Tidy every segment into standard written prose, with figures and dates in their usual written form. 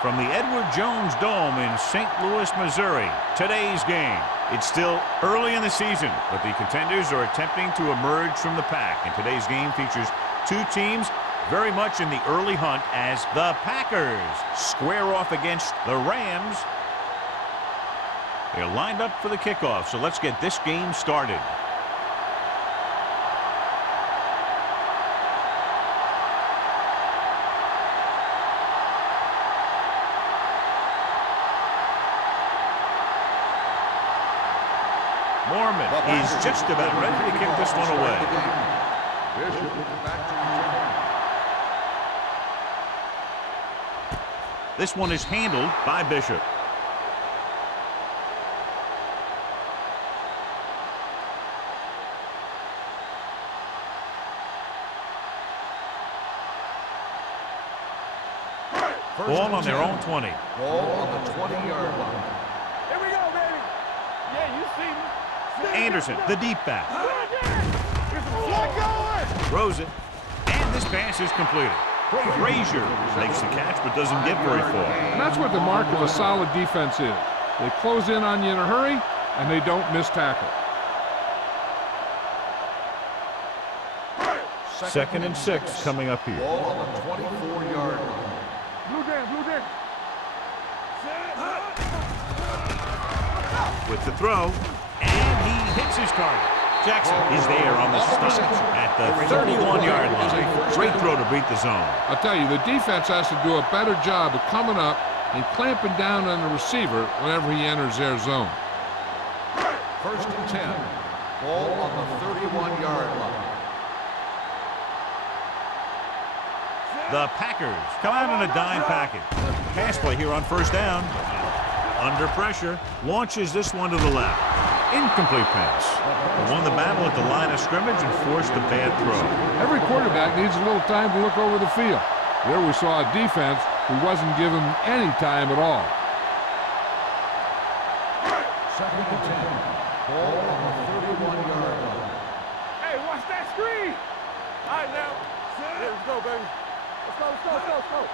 From the Edward Jones Dome in St. Louis, Missouri, today's game. It's still early in the season, but the contenders are attempting to emerge from the pack. And today's game features two teams very much in the early hunt as the Packers square off against the Rams. They're lined up for the kickoff, so let's get this game started. Mormon is just about ready to kick this one away. This one is handled by Bishop. Ball on their own 20. Ball on the 20-yard line. Here we go, baby. Yeah, you see me. Anderson, the deep back. Going. Throws it. And this pass is completed. Frazier makes the catch but doesn't get very far. And that's what the mark of a solid defense is. They close in on you in a hurry, and they don't miss tackle. Second and 6 coming up here. Ball on the 24-yard line. Blue down. With the throw, and he hits his target. Jackson is there on the stop at the 31-yard line. Great throw to beat the zone. I'll tell you, the defense has to do a better job of coming up and clamping down on the receiver whenever he enters their zone. First and 10. Ball on the 31-yard line. The Packers come out in a dime package. Pass play here on first down. Under pressure, launches this one to the left. Incomplete pass. Won the battle at the line of scrimmage and forced a bad throw. Every quarterback needs a little time to look over the field. There we saw a defense who wasn't given any time at all. Second and 10. Ball on the 31-yard line. Hey, watch that screen. All right, now. Here we go, baby. Let's go.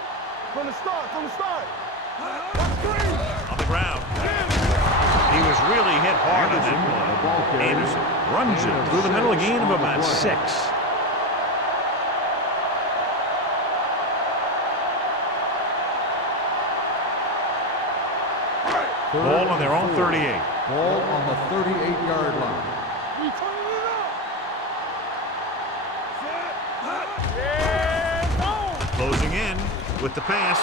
From the start. Watch screen. On the ground. He was really hit hard on that one. Anderson runs it through the middle, a gain of about 6. Ball on their own 38. Ball on the 38-yard line. We turning it up. Yeah, Closing in with the pass.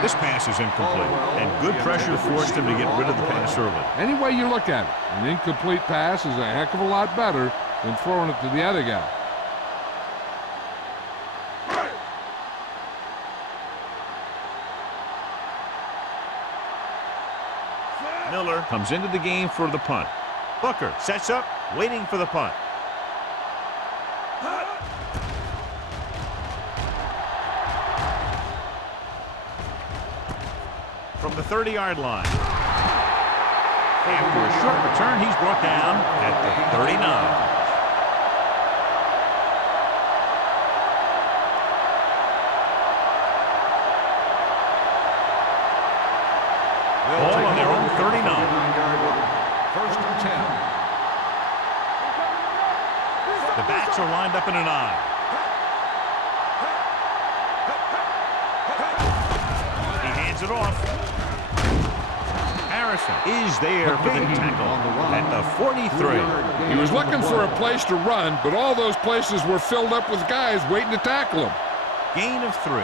This pass is incomplete, and good pressure forced him to get rid of the pass early. Any way you look at it, an incomplete pass is a heck of a lot better than throwing it to the other guy. Miller comes into the game for the punt. Booker sets up, waiting for the punt. From the 30-yard line. After a short return, he's brought down at the 39. Ball on their own 39. First and 10. The backs are lined up in an eye. He hands it off. Harrison is there for the tackle at the 43. He was looking for a place to run, but all those places were filled up with guys waiting to tackle him. Gain of 3.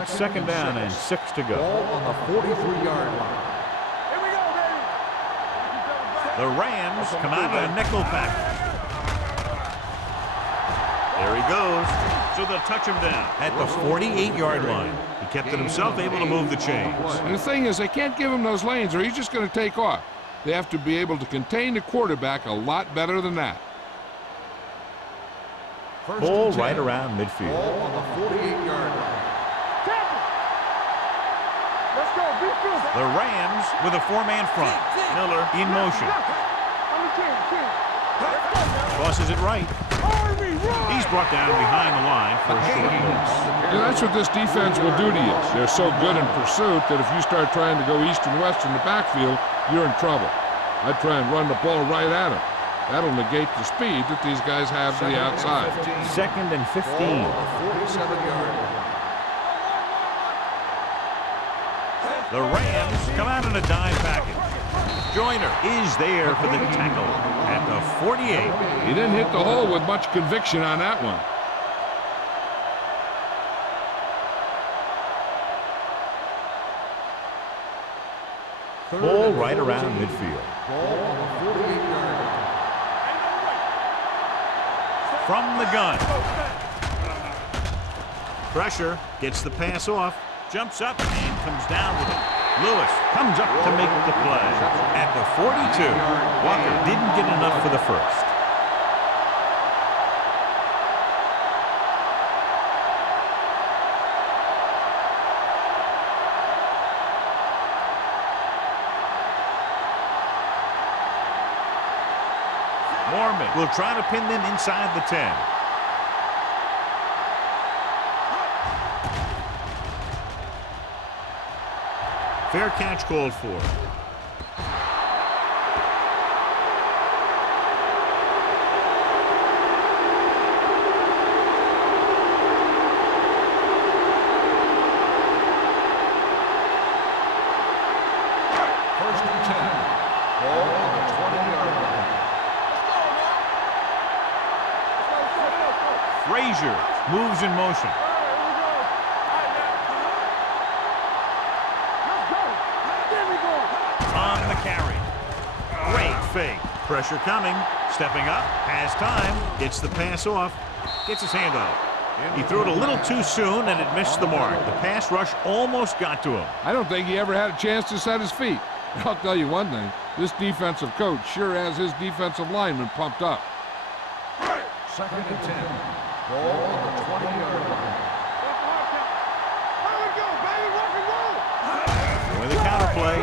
It's second down and 6 to go. Ball on the 43-yard line. Here we go, baby. The Rams come out in a nickel package. There he goes. So they'll touch him down at the 48-yard line. He kept it himself, able to move the chains. And the thing is, they can't give him those lanes or he's just going to take off. They have to be able to contain the quarterback a lot better than that. Ball right around midfield. Ball on the 48-yard line. Let's go, defense. The Rams with a 4-man front. Miller in motion. On the 10. Crosses it right. He's brought down behind the line for a short loss. That's what this defense will do to you. They're so good in pursuit that if you start trying to go east and west in the backfield, you're in trouble. I'd try and run the ball right at them. That'll negate the speed that these guys have to the outside. 2nd and 15. 47-yard line. The Rams come out in a dime package. Joyner is there for the tackle at the 48. He didn't hit the hole with much conviction on that one. Ball right around midfield. Ball on the 48-yard line. From the gun. Pressure, gets the pass off, jumps up and comes down with it. Lewis comes up to make the play. At the 42, Walker didn't get enough for the first. Mormon will try to pin them inside the 10. Fair catch called for. First and 10. Ball on the 20-yard line. Frazier moves in motion. On the carry. Great fake. Pressure coming. Stepping up. Has time. Gets the pass off. Gets his hand on it. He threw it a little too soon and it missed the mark. The pass rush almost got to him. I don't think he ever had a chance to set his feet. I'll tell you one thing. This defensive coach sure has his defensive linemen pumped up. 2nd and 10. Ball on the 20-yard line. With a counter play.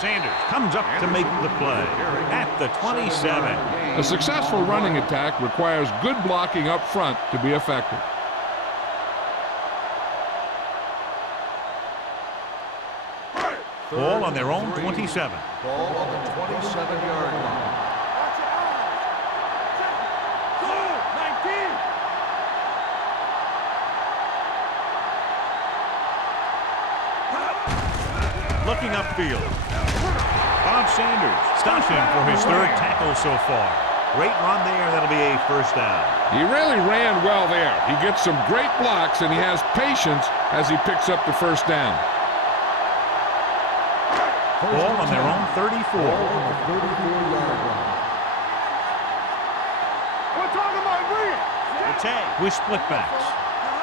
Sanders comes up to make the play at the 27. A successful running attack requires good blocking up front to be effective. Ball on their own 27. Ball on the 27-yard line. Looking upfield. Bob Sanders stops him for his 3rd tackle so far. Great run there. That'll be a first down. He really ran well there. He gets some great blocks and he has patience as he picks up the first down. Ball on their own 34. Ball on the 34-yard line. We're talking about bring it. Tag with split backs.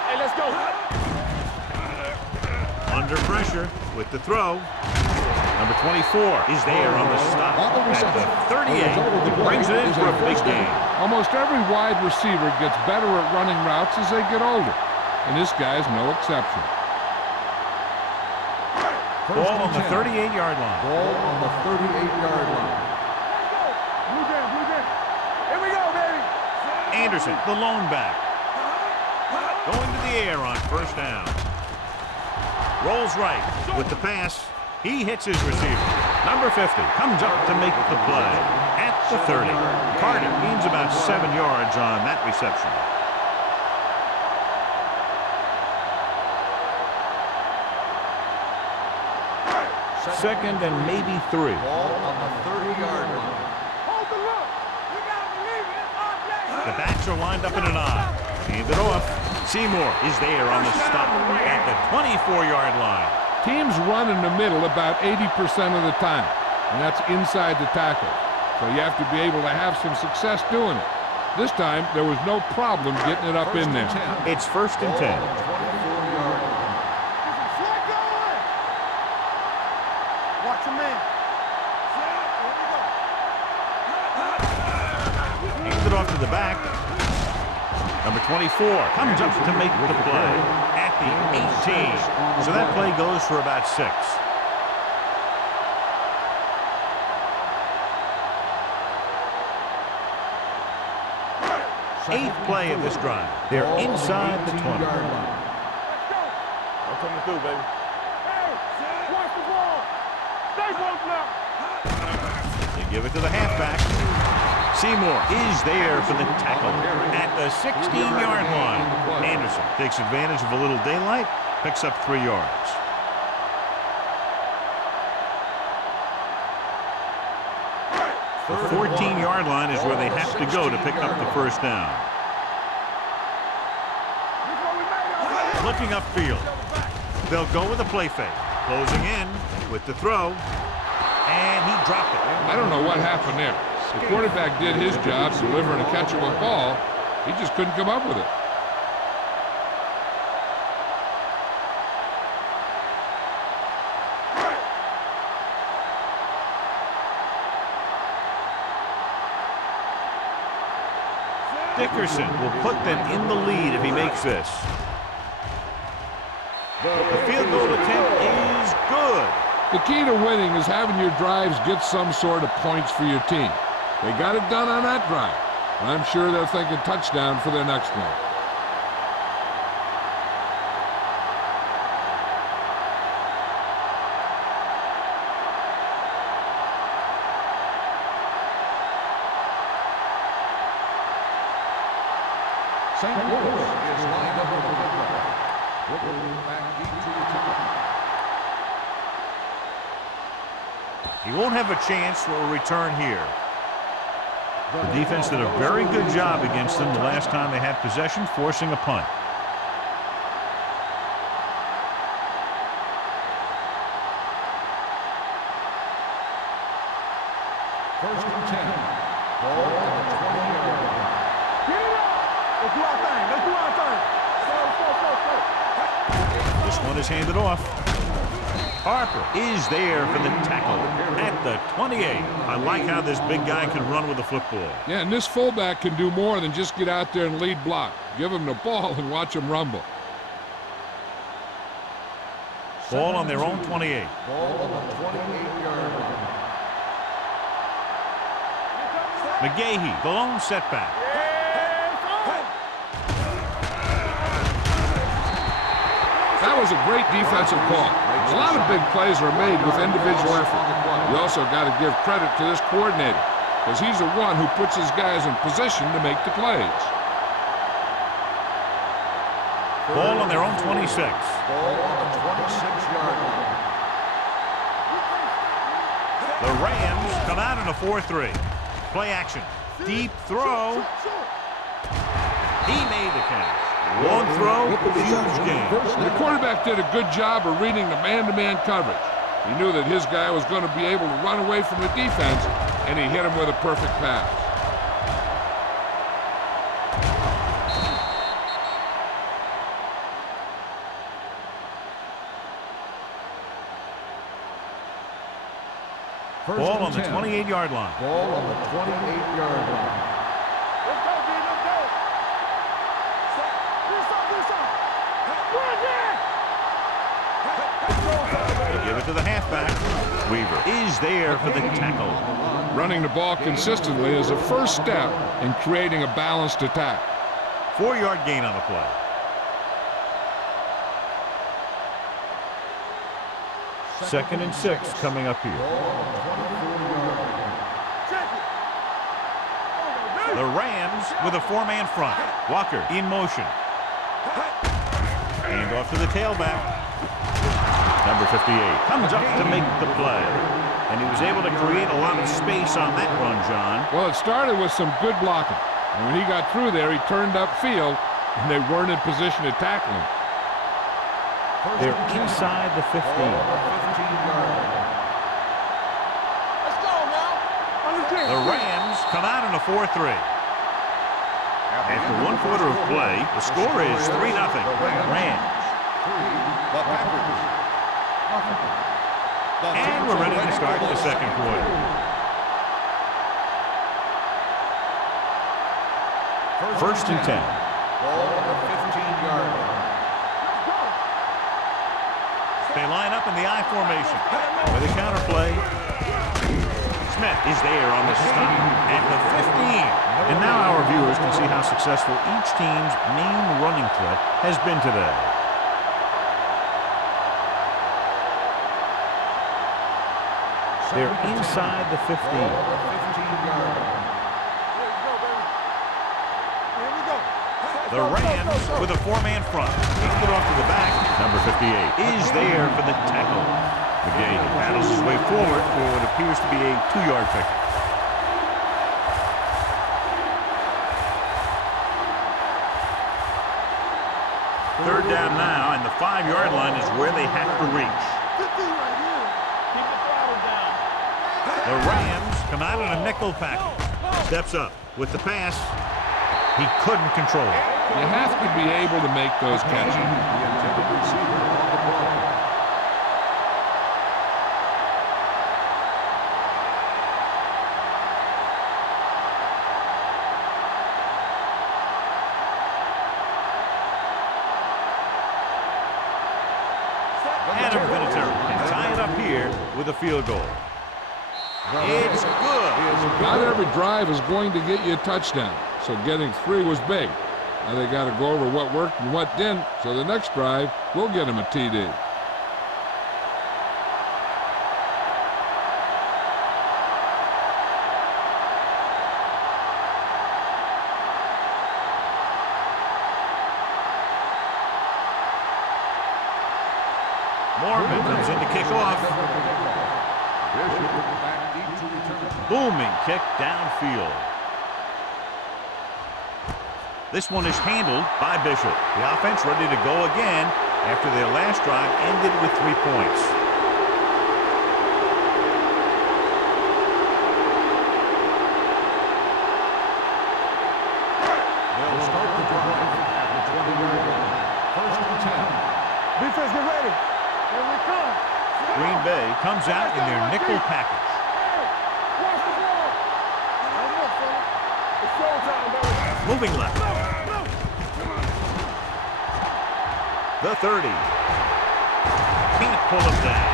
Hey, let's go. Under pressure with the throw. Number 24 is there on the stop at the 38. Brings it in for a big gain. Almost every wide receiver gets better at running routes as they get older, and this guy's no exception. Ball on the 38-yard line. Ball on the 38-yard line. Blue jam, blue jam. Here we go, baby. Anderson, the lone back. Going to the air on first down. Rolls right with the pass. He hits his receiver. Number 50 comes up to make the play at the 30. Carter gains about 7 yards on that reception. Second and maybe 3. Ball on the 30-yard line. Hold the look. We gotta believe it. It's our play. The backs are lined up in an eye. Hand it off. Seymour is there on the stop at the 24-yard line. Teams run in the middle about 80% of the time, and that's inside the tackle. So you have to be able to have some success doing it. This time, there was no problem getting it up in there. It's first and 10. 24-yard line. Slide going. Watch your man. Here we go. Hands it off to the back. Number 24 comes up to make the play at the 18. So that play goes for about 6. 8th play of this drive. They're inside the 20. I'm coming through, baby. Hey, watch the ball. Stay both now. They give it to the halfback. Seymour is there for the tackle at the 16-yard line. Anderson takes advantage of a little daylight, picks up 3 yards. The 14-yard line is where they have to go to pick up the first down. Looking upfield. They'll go with a play fake. Closing in with the throw. And he dropped it. I don't know what happened there. The quarterback did his job delivering a catchable ball. He just couldn't come up with it. Dickerson will put them in the lead if he makes this. The field goal attempt is good. The key to winning is having your drives get some sort of points for your team. They got it done on that drive. I'm sure they're thinking touchdown for their next one. St. Louis is lined up with the kickoff. Looking back deep to return. He won't have a chance for a return here. The defense did a very good job against them the last time they had possession, forcing a punt. First and 10. Ball at the 20-yard line. Get it up. Let's do our thing. Let's do our thing. Go. This one is handed off. Harper is there for the tackle at the 28. I like how this big guy can run with the football. Yeah, and this fullback can do more than just get out there and lead block. Give him the ball and watch him rumble. Ball on their own 28. Ball on the 28-yard line. McGahee, the lone setback. That was a great defensive call. A lot of big plays are made with individual effort. You also got to give credit to this coordinator, because he's the one who puts his guys in position to make the plays. Ball on their own 26. Ball on the 26-yard line. The Rams come out in a 4-3. Play action. Deep throw. He made the catch. Long throw, huge gain. The quarterback did a good job of reading the man-to-man coverage. He knew that his guy was going to be able to run away from the defense, and he hit him with a perfect pass. Ball on the 28-yard line. Ball on the 28-yard line. Let's go, D. Let's go. They give it to the halfback. Weaver is there for the tackle. Running the ball consistently is a first step in creating a balanced attack. 4-yard gain on the play. Second and 6 coming up here. The Rams with a 4-man front. Walker in motion. Hand off to the tailback. Number 58 comes up to make the play. And he was able to create a lot of space on that run, John. Well, it started with some good blocking. And when he got through there, he turned upfield, and they weren't in position to tackle him. They're inside the 15. Let's go now. The Rams come out in a 4-3. After 1 quarter of play, the score is 3-0. Rams. The Packers. And we're ready to start the second quarter. First and 10. Ball on the 15-yard line. They line up in the I formation. With a counter play. Smith is there on the stop at the 15. And now our viewers can see how successful each team's main running threat has been today. They're inside the 15. Ball on the 15-yard line. The Rams with a four-man front. Kicking it off to the back. Number 58 is there for the tackle. McGay paddles his way forward for what appears to be a 2-yard pickup. Third down now, and the 5-yard line is where they have to reach. The Rams come out in a nickel package. Steps up with the pass. He couldn't control it. You have to be able to make those catches. The intended receiver on the play. Adam Vinatieri can tie it up here with a field goal. It's good. Not every drive is going to get you a touchdown, so getting 3 was big. Now they got to go over what worked and what didn't, so the next drive will get them a TD. Morgan comes in to kick off. Back deep to return. Booming kick downfield. This one is handled by Bishop. The offense ready to go again after their last drive ended with 3 points. They'll start the drive at the 20-yard line. First and 10. Defense, get ready. Here we come. Green Bay comes out in their nickel package. Watch the ball. It's showtime, baby. Moving left. The 30. Can't pull him down.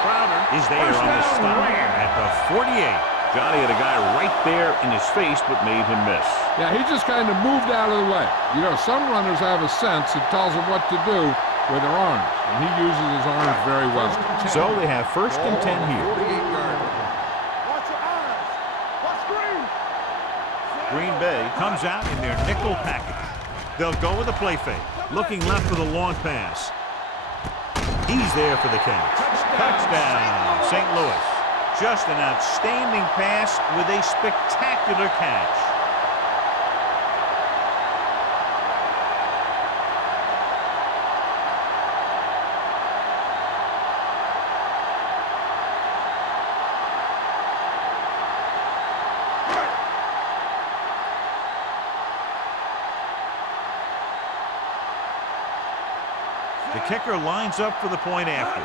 Crowder is there on the stop at the 48. Johnny had a guy right there in his face but made him miss. Yeah, he just kind of moved out of the way. You know, some runners have a sense that tells them what to do with their arms, and he uses his arms very well. So they have first and 10 here. 48-yard line. Watch your eyes. Watch screen. Green Bay comes out in their nickel package. They'll go with a play fake. Looking left for the long pass. He's there for the catch. Touchdown, St. Louis. Just an outstanding pass with a spectacular catch. The kicker lines up for the point after.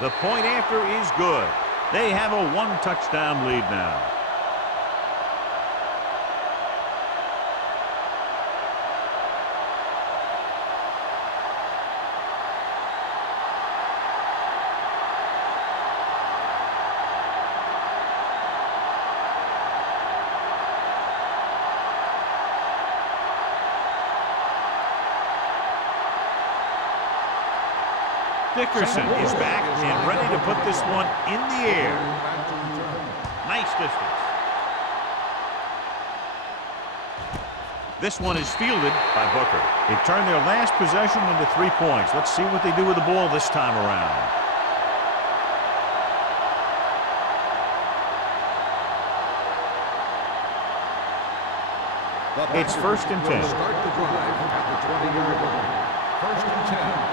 The point after is good. They have a 1-touchdown lead now. Dickerson is back and ready to put this one in the air. Nice distance. This one is fielded by Booker. They turned their last possession into 3 points. Let's see what they do with the ball this time around. It's first and 10. Start the drive at the 20-yard line. First and 10.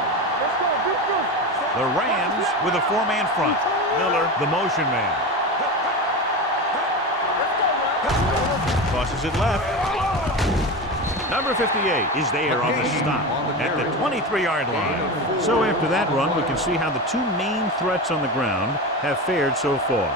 The Rams with a 4-man front. Miller, the motion man. Crosses it left. Number 58 is there on the stop at the 23-yard line. So after that run, we can see how the 2 main threats on the ground have fared so far.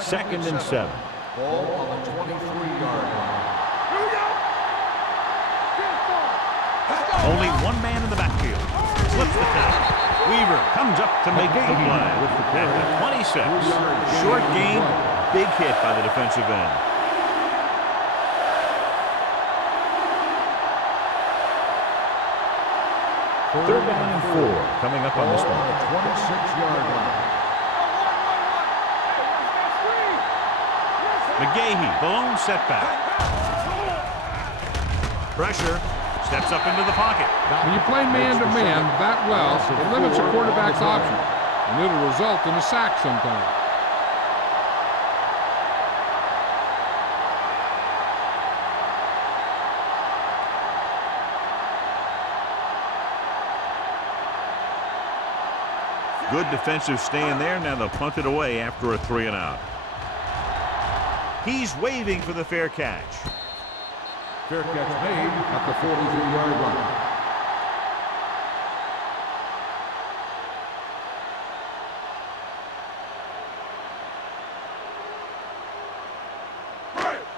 Second and 7. Ball on the 23-yard line. Only one man in the backfield. Slips the tackle. Weaver comes up to make the play. At the 26. Short gain, big hit by the defensive end. Third down and 4 coming up on this one. 26-yard line. McGahee, the lone setback. Pressure, steps up into the pocket. When you play man-to-man that well, it limits a quarterback's options, and it'll result in a sack sometimes. Good defensive stand there. Now they'll punt it away after a 3-and-out. He's waving for the fair catch. Fair catch made at the 43-yard line.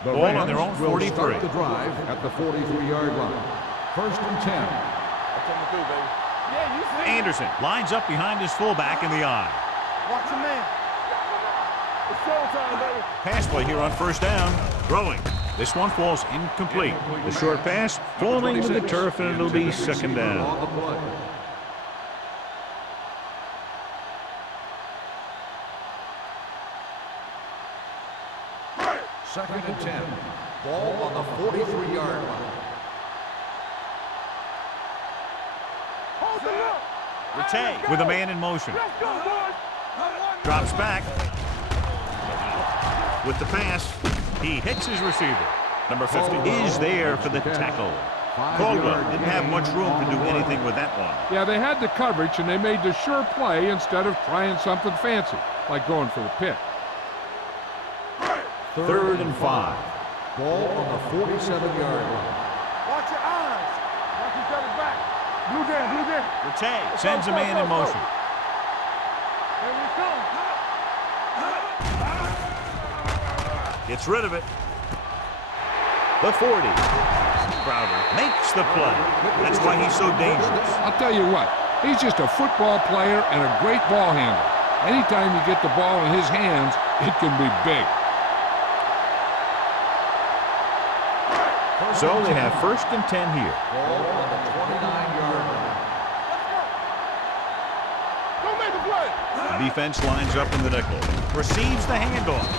The Ball on Rams their own will 43. start the drive at the 43-yard line. First and 10. That's coming through, baby. Yeah, you see. Anderson lines up behind his fullback in the eye. Watch your man. It's showtime, baby. Pass play here on first down. Throwing. This one falls incomplete. The short pass falling to the turf, and it'll be second down. On the play. Second and 10. Ball on the 43-yard line. Hold the look. Rattay with a man in motion. Let's go, boys. Drops back. With the pass, he hits his receiver. Number 50 is there for the tackle. Caldwell didn't have much room to do anything with that one. Yeah, they had the coverage, and they made the sure play instead of trying something fancy, like going for the pick. Third and 5. Ball on the 47-yard line. Watch your eyes. Watch each other back. Blue down, blue down. Rattay sends a man in motion. Here we come. Gets rid of it. The 40. Crowder makes the play. That's why he's so dangerous. I'll tell you what, he's just a football player and a great ball handler. Anytime you get the ball in his hands, it can be big. So they have first and 10 here. Ball on the 29-yard line. Go make the play. The defense lines up in the nickel. Receives the handoff.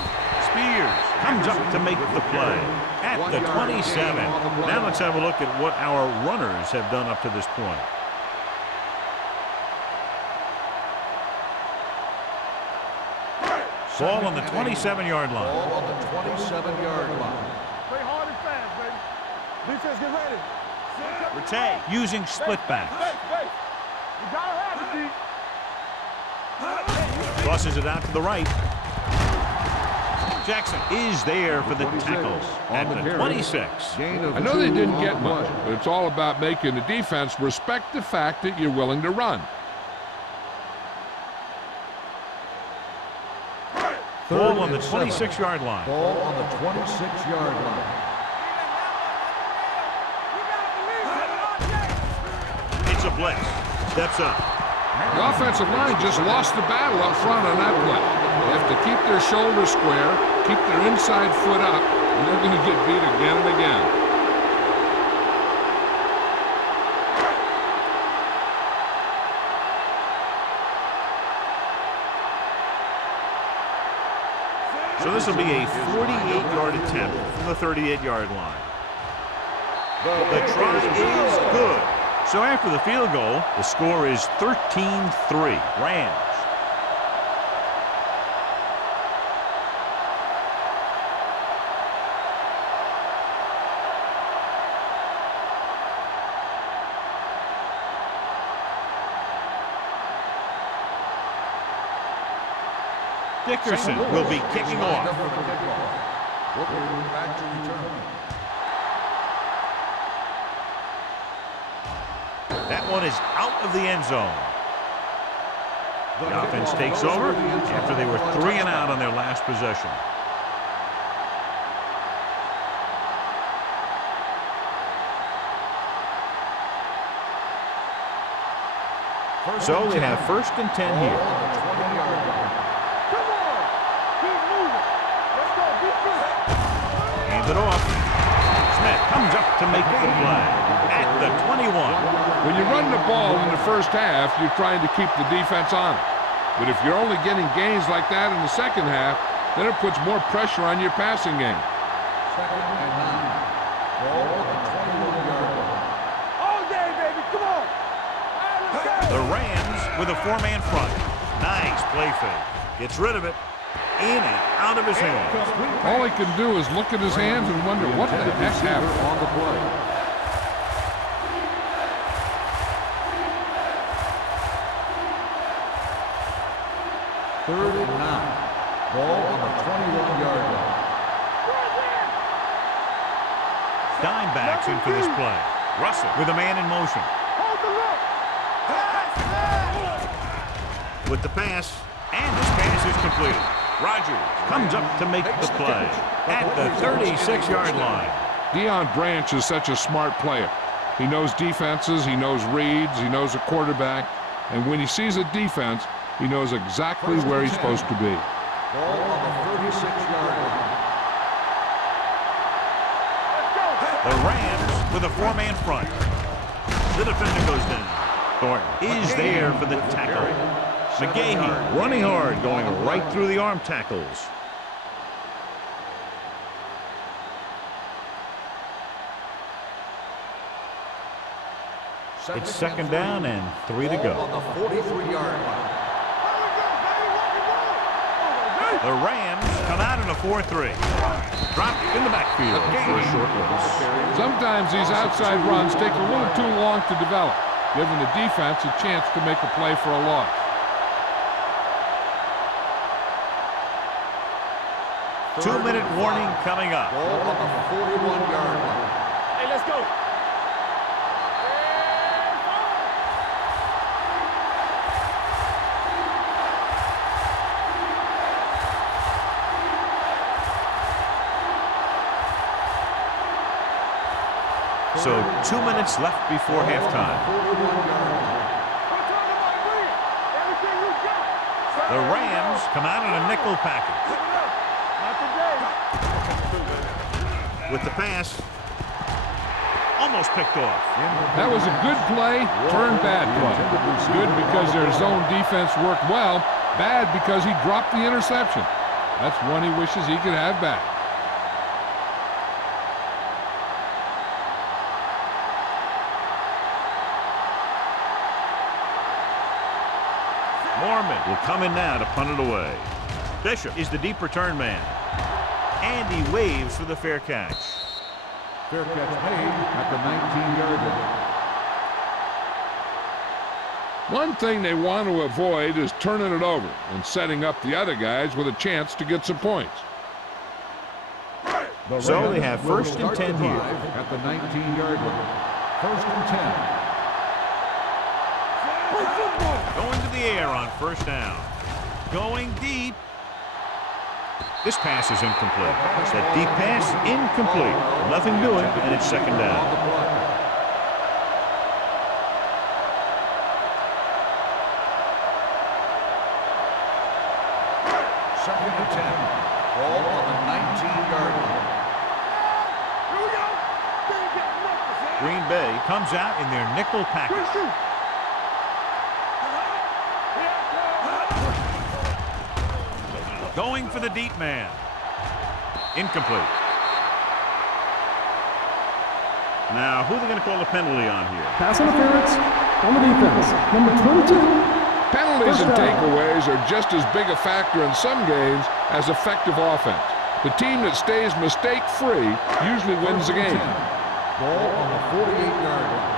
Spears comes up to make the play at the 27. Now let's have a look at what our runners have done up to this point. Ball on the 27-yard line. Ball on the 27-yard line. Play hard and fast, baby. Defense, get ready. Rattay using split backs. Hey. You gotta have it, D. Crosses it out to the right. Jackson is there for the tackle at the 26. I know they didn't get much, but it's all about making the defense respect the fact that you're willing to run. Ball on the 26-yard line. Ball on the 26-yard line. It's a blitz. Steps up. The offensive line just lost the battle up front on that play. They have to keep their shoulders square, keep their inside foot up, and they're going to get beat again and again. So this will be a 48-yard attempt from the 38-yard line. The try is good. So after the field goal, the score is 13-3. Rams. Dickerson will be kicking off. Back to return. That one is out of the end zone. The offense takes over after they were 3 and out on their last possession. So they have 1st and 10 here. On the 20-yard line. Come on. Keep moving. Let's go. Defense. Hands it off. Smith comes up to make the play at the 21. When you run the ball in the first half, you're trying to keep the defense on it. But if you're only getting gains like that in the second half, then it puts more pressure on your passing game. 2nd and 9. Ball on the 21-yard line. All day, baby. Come on. All right, let's go. The Rams with a 4-man front. Nice play fake. Gets rid of it. In and out of his hands. All he can do is look at his hands and wonder what the heck happened. On the play. Third and 9. Ball on the 21-yard line. Dime backs in for this play. Russell with a man in motion. Hold the look. With the pass. And this pass is completed. Rogers comes up to make the play at the 36-yard line. Deion Branch is such a smart player. He knows defenses, he knows reads, he knows a quarterback, and when he sees a defense, he knows exactly where he's supposed to be. Ball on the 36-yard line. The Rams with a 4-man front. The defender goes down. Thornton is there for the tackle. McGahee running hard, going right through the arm tackles. It's 2nd down and 3 to Ball go. on the 43-yard line. The Rams come out in a 4-3. Dropped in the backfield for a short loss. Sometimes these outside runs take a little too long to develop, giving the defense a chance to make a play for a loss. Two-minute warning coming up. Ball on the 41-yard line. Hey, let's go. So 2 minutes left before halftime. 41-yard line. The Rams come out in a nickel package. With the pass. Almost picked off. That was a good play, turned bad play. Good because their zone defense worked well, bad because he dropped the interception. That's one he wishes he could have back. Mormon will come in now to punt it away. Bishop is the deep return man. And he waves for the fair catch. Fair catch made at the 19-yard line. One thing they want to avoid is turning it over and setting up the other guys with a chance to get some points. So they have 1st and 10 here. At the 19-yard line. 1st and 10. Going to the air on 1st down. Going deep. This pass is incomplete. That deep pass, incomplete. Nothing doing, and it's 2nd down. Second and 10. Ball on the 19-yard line. Green Bay comes out in their nickel package. Going for the deep man. Incomplete. Now, who are they going to call a penalty on here? Pass interference on the defense. Number 22. Penalties and First down. takeaways are just as big a factor in some games as effective offense. The team that stays mistake-free usually wins the game. Ball on the 48-yard line.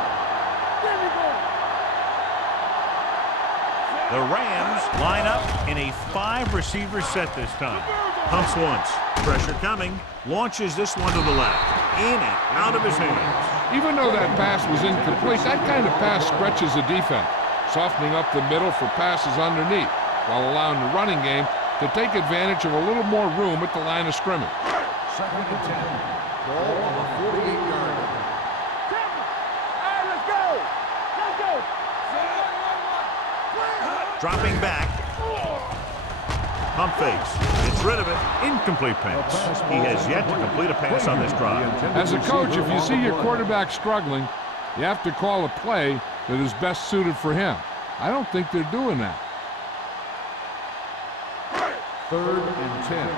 The Rams line up in a 5-receiver set this time. Pumps once. Pressure coming. Launches this one to the left. In and out of his hands. Even though that pass was incomplete, that kind of pass stretches the defense, softening up the middle for passes underneath, while allowing the running game to take advantage of a little more room at the line of scrimmage. Second and 10. Ball on the 48-yard line. All right, let's go. Let's go. Dropping back. Pump fakes. Gets rid of it. Incomplete pass. He has yet to complete a pass on this drive. As a coach, if you see your quarterback struggling, you have to call a play that is best suited for him. I don't think they're doing that. 3rd and 10.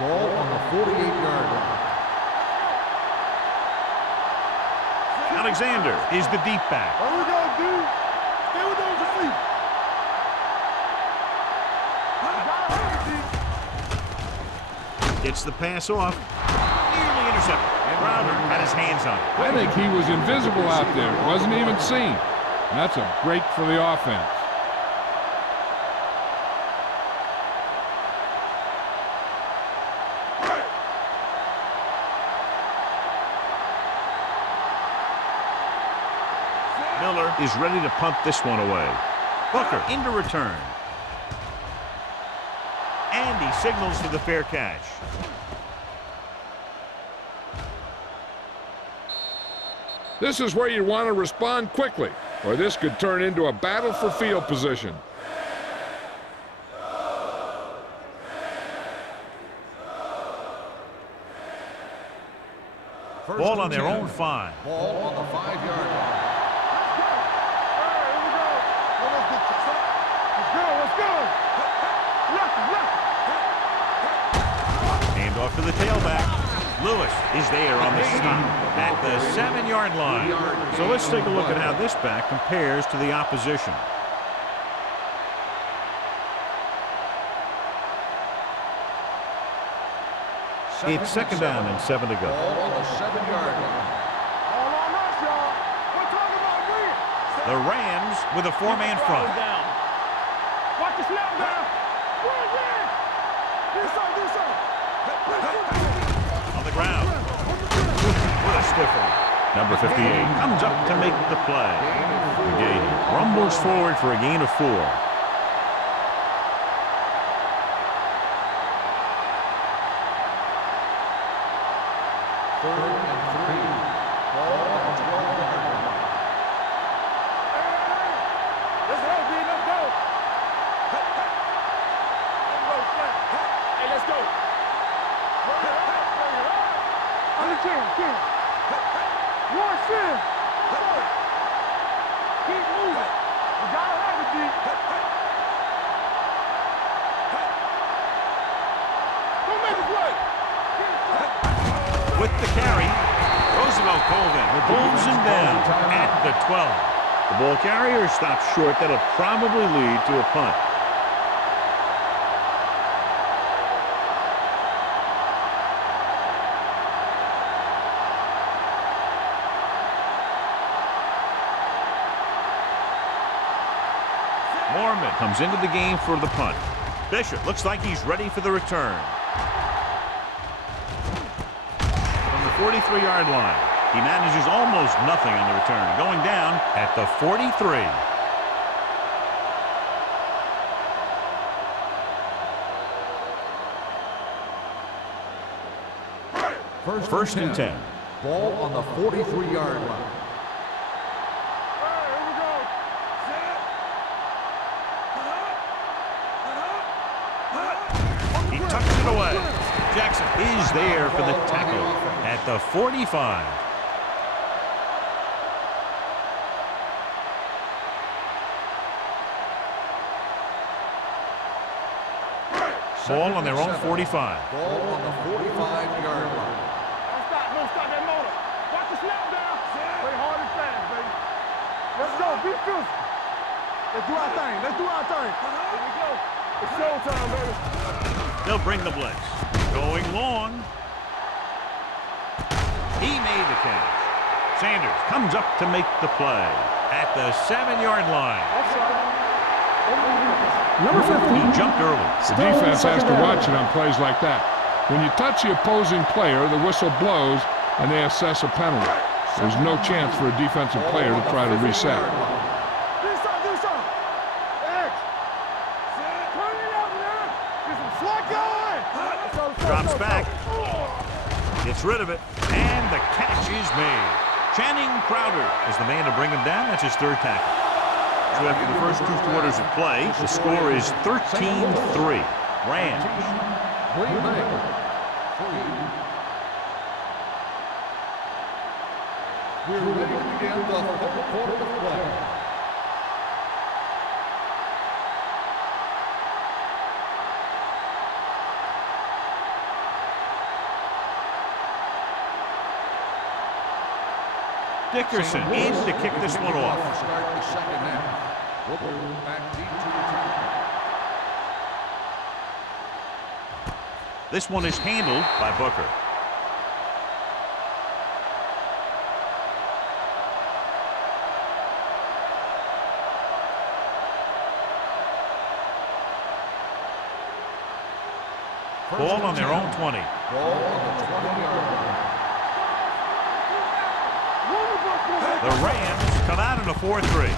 Ball on the 48-yard line. Alexander is the deep back. There we go, dude. Stay with those receivers. Gets the pass off. Nearly intercepted. Crowder had his hands on it. I think he was invisible out there. Wasn't even seen. And that's a break for the offense. Miller is ready to punt this one away. Booker into return. And he signals for the fair catch. This is where you want to respond quickly, or this could turn into a battle for field position. Ball on their own 5. Ball on the 5-yard line. Hand off to the tailback. Lewis is there on the stop at the 7-yard line. So let's take a look at how this back compares to the opposition. It's 2nd down and 7 to go. Ball on the 7-yard line. All on us, y'all. We're talking about win. The Rams with a 4-man front. Watch the snap down. Run, run. Do something. On the ground. What a stiff one. Number 58 comes up to make the play. McGahee rumbles forward for a gain of 4. Third and 3. Ball on the 12-yard line. Let's go, B. Let's go. Hey, let's go. Bring it up. On the 10. One sin. Keep moving. You gotta have it, D. Don't make a play. With the carry, Roosevelt Colvin pulls him down at the 12. The ball carrier stops short. That'll probably lead to a punt. Mormon comes into the game for the punt. Bishop looks like he's ready for the return. From the 43-yard line, he manages almost nothing on the return, going down at the 43. First and 10. Ball on the 43-yard line. He tucks it away. Jackson is there for the tackle at the 45. Ball on their own 45. Ball on the 45-yard line. Don't stop that motor. Watch the snap down. Play hard and fast, baby. Let's go. Be physical. Let's do our thing. Here we go. It's showtime, baby. They'll bring the blitz. Going long. He made the catch. Sanders comes up to make the play at the 7-yard line. Number 15. He jumped early. The defense has to watch it on plays like that. When you touch the opposing player, the whistle blows, and they assess a penalty. There's no chance for a defensive player to try to reset. Do something. X. Turn it up, man. Get some slack going. Drops back. Gets rid of it. And the catch is made. Channing Crowder is the man to bring him down. That's his 3rd tackle. after the first 2 quarters of play. The score is 13-3. Rams. Green Bay, 3. We're ready to begin the 3rd quarter of play. Dickerson in to kick this one off. Start the second half. Booker back deep to return. This one is handled by Booker. Ball on their own 20. Ball on the 20-yard line. The Rams come out in a 4-3.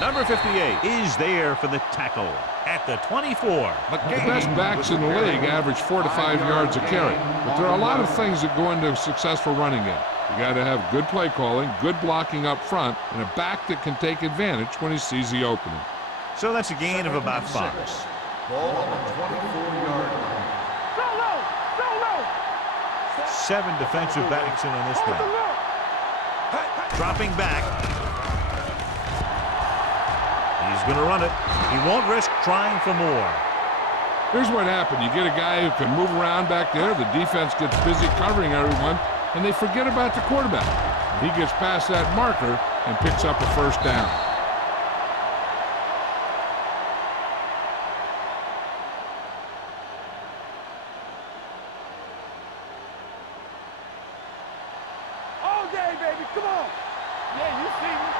Number 58 is there for the tackle at the 24. The best backs in the league average 4 to 5 yards a carry. But there are a lot of things that go into a successful running game. You got to have good play calling, good blocking up front, and a back that can take advantage when he sees the opening. So that's a gain of about 5. Ball on the 24-yard line. 7 defensive backs in on this one. Dropping back. He's going to run it. He won't risk trying for more. Here's what happened. You get a guy who can move around back there. The defense gets busy covering everyone, and they forget about the quarterback. He gets past that marker and picks up a first down. All day, baby. Come on. Yeah, you see me.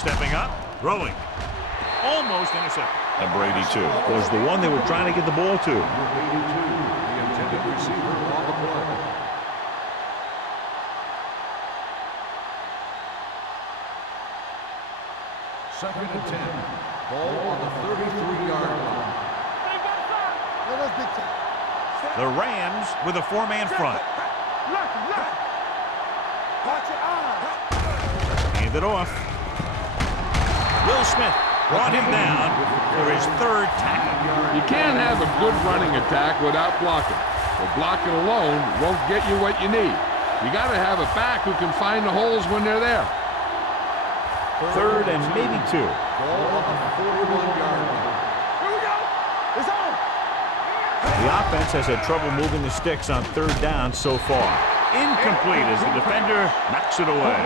Stepping up, throwing. Almost intercepted. Number 82 was the one they were trying to get the ball to. Number 82, the intended receiver on the play. Second and 10. Ball on the 33-yard line. The Rams with a 4-man front. Hand it off. Will Smith brought him down for his 3rd tackle. You can't have a good running attack without blocking. But blocking alone won't get you what you need. You got to have a back who can find the holes when they're there. 3rd and maybe 2. Ball on the 41-yard line. Here we go. It's on. The offense has had trouble moving the sticks on 3rd down so far. Incomplete as the defender knocks it away.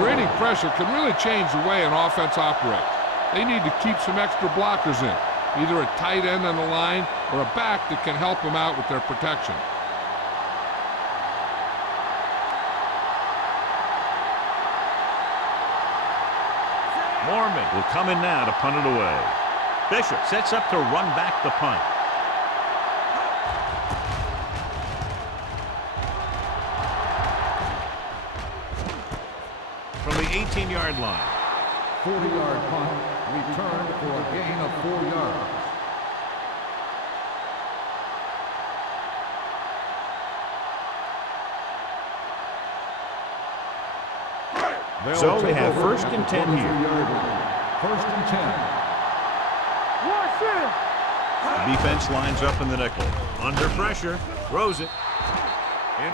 Creating pressure can really change the way an offense operates. They need to keep some extra blockers in, either a tight end on the line or a back that can help them out with their protection. Mormon will come in now to punt it away. Bishop sets up to run back the punt. From the 18-yard line. 40-yard punt, returned for a gain of 4 yards. So they have 1st and 10 here. 1st and 10. The defense lines up in the nickel. Under pressure, throws it.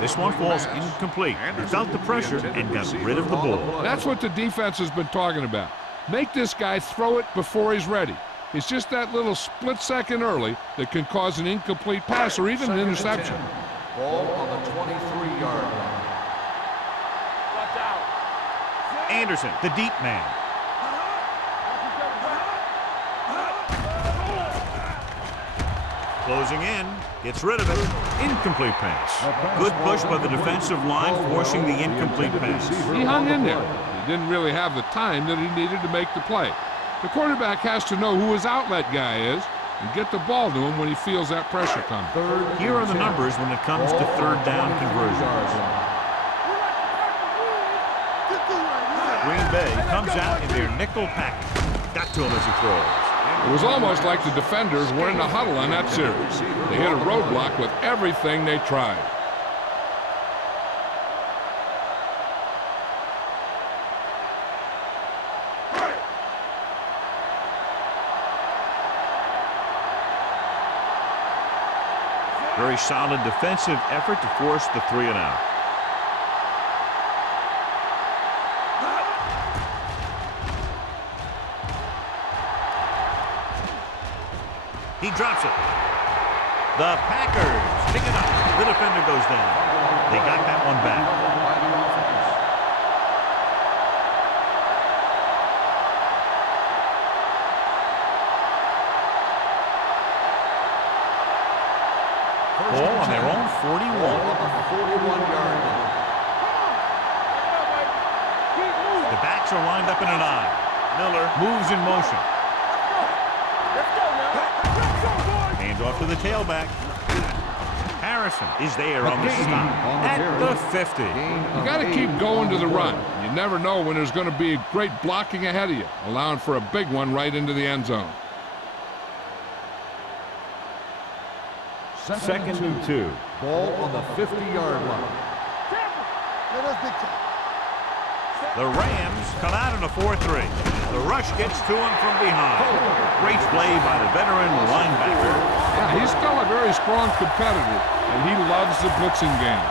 This one falls incomplete. He felt the pressure and got rid of the ball. That's what the defense has been talking about. Make this guy throw it before he's ready. It's just that little split second early that can cause an incomplete pass or even an interception. Ball on the 23-yard line. Watch out. Anderson, the deep man. Closing in, gets rid of it. Incomplete pass. Good push by the defensive line, forcing the incomplete pass. He hung in there. He didn't really have the time that he needed to make the play. The quarterback has to know who his outlet guy is and get the ball to him when he feels that pressure coming. Here are the numbers when it comes to 3rd down conversions. Green Bay comes out in their nickel package. Got to him as he throws. It was almost like the defenders were in a huddle on that series. They hit a roadblock with everything they tried. Very solid defensive effort to force the 3 and out. He drops it. The Packers pick it up. The defender goes down. They got that one back. Ball on their own 41. On the 41-yard line. The backs are lined up in an I. Miller moves in motion. Hands off to the tailback. Harrison is there on the stop at the 50. You got to keep going to the run. You never know when there's going to be great blocking ahead of you, allowing for a big one right into the end zone. Second and 2. Ball on the 50-yard line. The Rams come out in a 4-3. The rush gets to him from behind. Great play by the veteran linebacker. Yeah, he's still a very strong competitor, and he loves the blitzing game.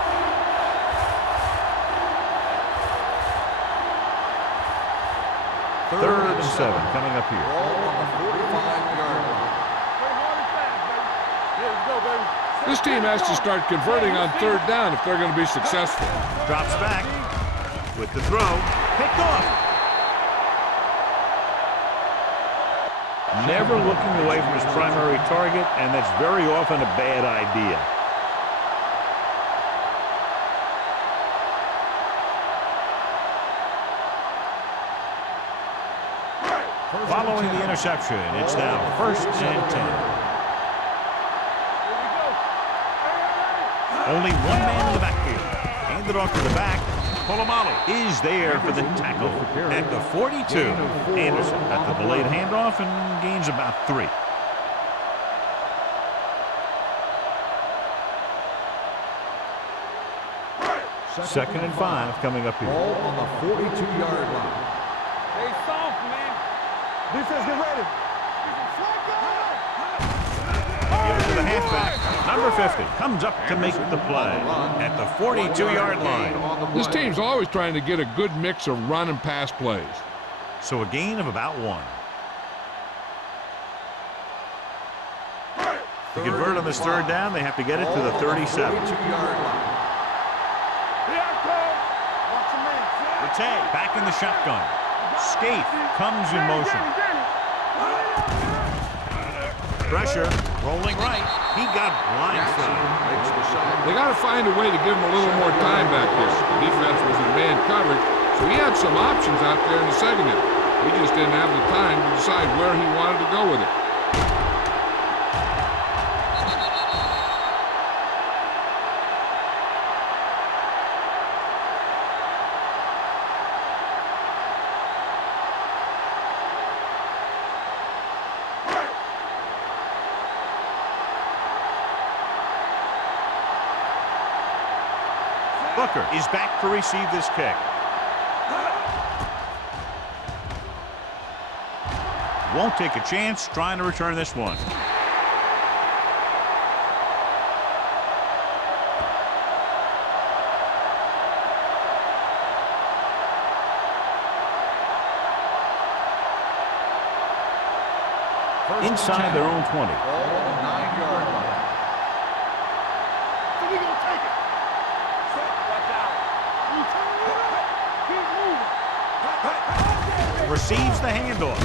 Third and 7 coming up here. Ball on the 45-yard line. This team has to start converting on third down if they're going to be successful. Drops back with the throw. Picked off. Never looking away from his primary target, and that's very often a bad idea. Following the interception, it's now 1st and 10. Only one man in the backfield. Handed off to the back. Polamalu is there for the tackle at the 42. Anderson at the delayed handoff and gains about 3. Second and 5 coming up here. Ball on the 42-yard line. Hey, soft, man. Defense, get ready. Give it to the halfback. Number 50 comes up to make the play at the 42-yard line. This team's always trying to get a good mix of run and pass plays. So a gain of about 1. To convert on this third down, they have to get it to the 37. Rattay back in the shotgun. Scaife comes in motion. Pressure, rolling right. He got blindsided. They got to find a way to give him a little more time back there. The defense was in man coverage, so he had some options out there in the secondary. He just didn't have the time to decide where he wanted to go with it. Booker is back to receive this kick. Won't take a chance trying to return this one. Inside their own 20. Ball on the 9-yard line. Receives the handoff.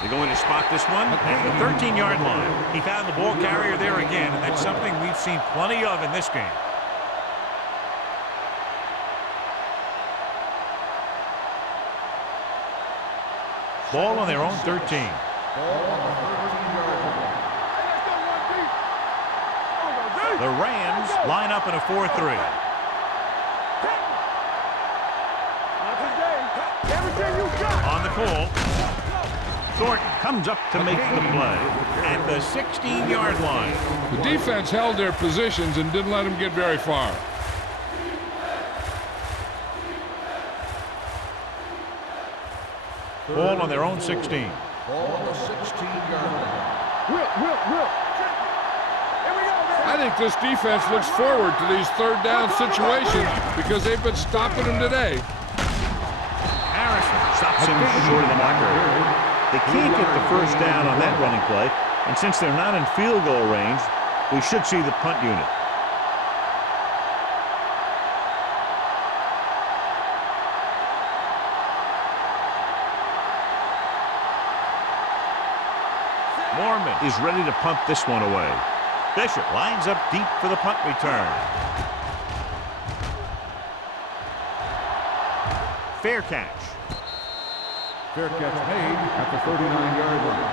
They're going to spot this one at the 13-yard line. He found the ball carrier there again, and that's something we've seen plenty of in this game. Ball on their own 13. Ball on the 13-yard line. The Rams line up in a 4-3. On the call, Thornton comes up to make the play at the 16-yard line. The defense held their positions and didn't let them get very far. Ball on their own 16. Ball on the 16-yard line. Whip. Here we go, man. I think this defense looks forward to these third down situations because they've been stopping them today. Harrison stops him short of the marker. They can't get the first down on that running play, and since they're not in field goal range, we should see the punt unit. Mormon is ready to punt this one away. Bishop lines up deep for the punt return. Fair catch. Fair catch made at the 39-yard line.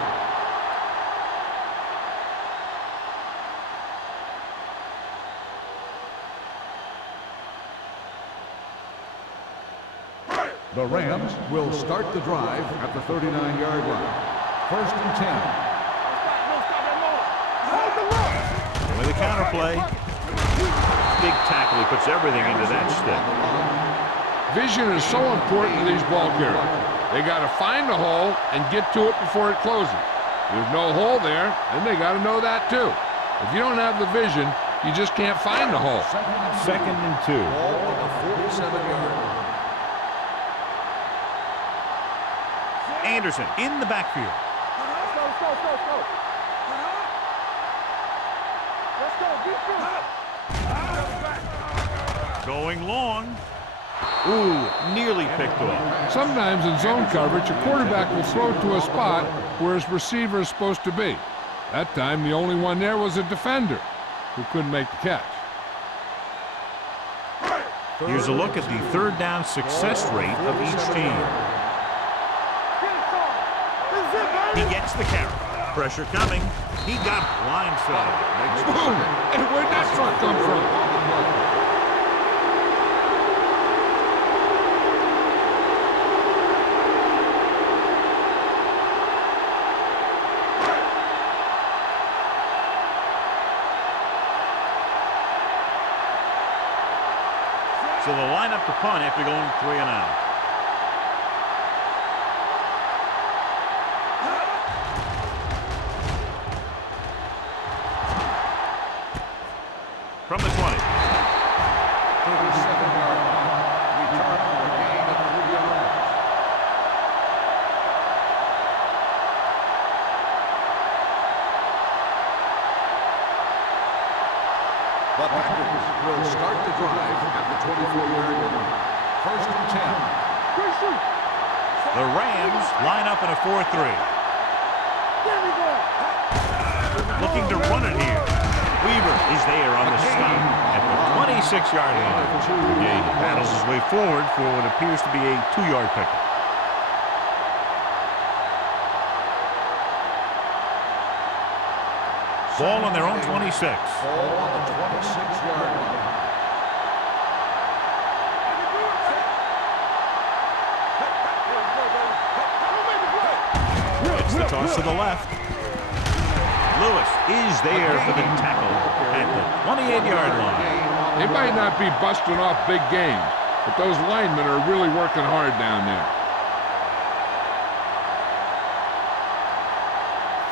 The Rams will start the drive at the 39-yard line. First and 10. With a counter play. Big tackle. He puts everything into that stick. Vision is so important to these ball carriers. They got to find the hole and get to it before it closes. There's no hole there, and they got to know that too. If you don't have the vision, you just can't find the hole. Second and 2. Ball on the 47-yard line. Anderson in the backfield. Let's go. Going long. Ooh, nearly picked off. Sometimes in zone coverage, a quarterback will throw to a spot where his receiver is supposed to be. That time, the only one there was a defender who couldn't make the catch. Here's a look at the third down success rate of each team. He gets the carry. Pressure coming. He got blindsided. Boom! And where'd that truck come from? So they'll line up to punt after going 3 and out. From the 20. 37-yard punt. Return for a gain of 3 yards. The Packers will start the drive at the 24-yard line. First and 10. The Rams line up in a 4-3. Looking to run it here. Weaver is there on the stop at the 26-yard line. Gain battles his way forward for what appears to be a 2-yard pickup. Ball on their own 26. Ball on the 26-yard line. It's the toss to the left. Lewis is there for the tackle at the 28-yard line. They might not be busting off big games, but those linemen are really working hard down there.